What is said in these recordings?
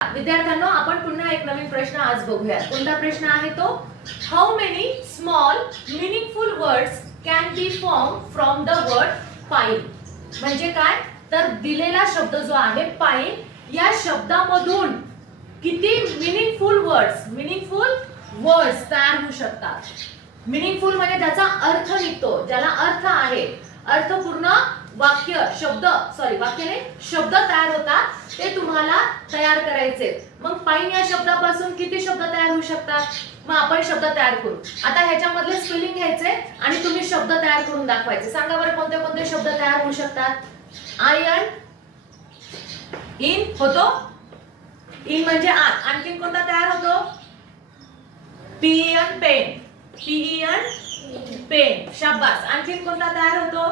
विद्यार्थ्यांनो, आपण पुन्हा एक नवीन प्रश्न आज बघूया. कोणता प्रश्न आहे तो? How many small meaningful words can be form from the word pine. म्हणजे काय तर दिलेला शब्द जो आहे पाईन या शब्दामधून किती मीनिंगफुल वर्ड्स तयार होऊ शकतात. मीनिंगफुल म्हणजे त्याचा अर्थ निघतो, ज्याला अर्थ आहे, अर्थपूर्ण वाक्य शब्द तयार होतात, ते तुम्हाला तयार करायचे. मग पाईन या शब्दापासून किती शब्द तयार होऊ शकतात? मग आपण शब्द तयार करू. आता ह्याच्यामधले स्पेलिंग घ्यायचे आणि तुम्ही शब्द तयार करून दाखवायचे. सांगा बरं कोणते कोणते शब्द तयार होऊ शकतात? आयन, इन होतो, इन म्हणजे आत. आणखीन कोणता तयार होतो? P N, P N. शाबास. आणखीन कोणता तयार होतो?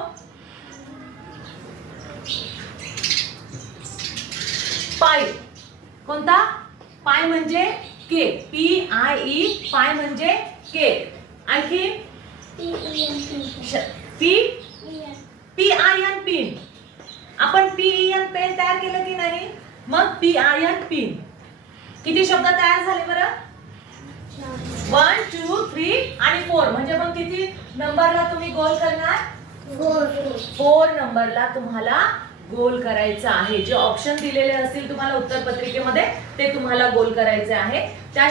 पाय. कोणता? पाय म्हणजे केक, पी आय ई, पाय म्हणजे केक. आणखी पी आय एन पिन. आपण पी एन पेन तयार केलं की नाही? मग पी आय एन पिन. किती शब्द तयार झाले बरं? 1 2 3 आणि 4. म्हणजे मग किती नंबरला तुम्ही गोल करणार? 4 नंबरला तुम्हाला गोल करायचं आहे. जे ऑप्शन दिलेले असतील तुम्हाला उत्तर पत्रिकेमध्ये ते तुम्हाला गोल करायचे आहे. त्या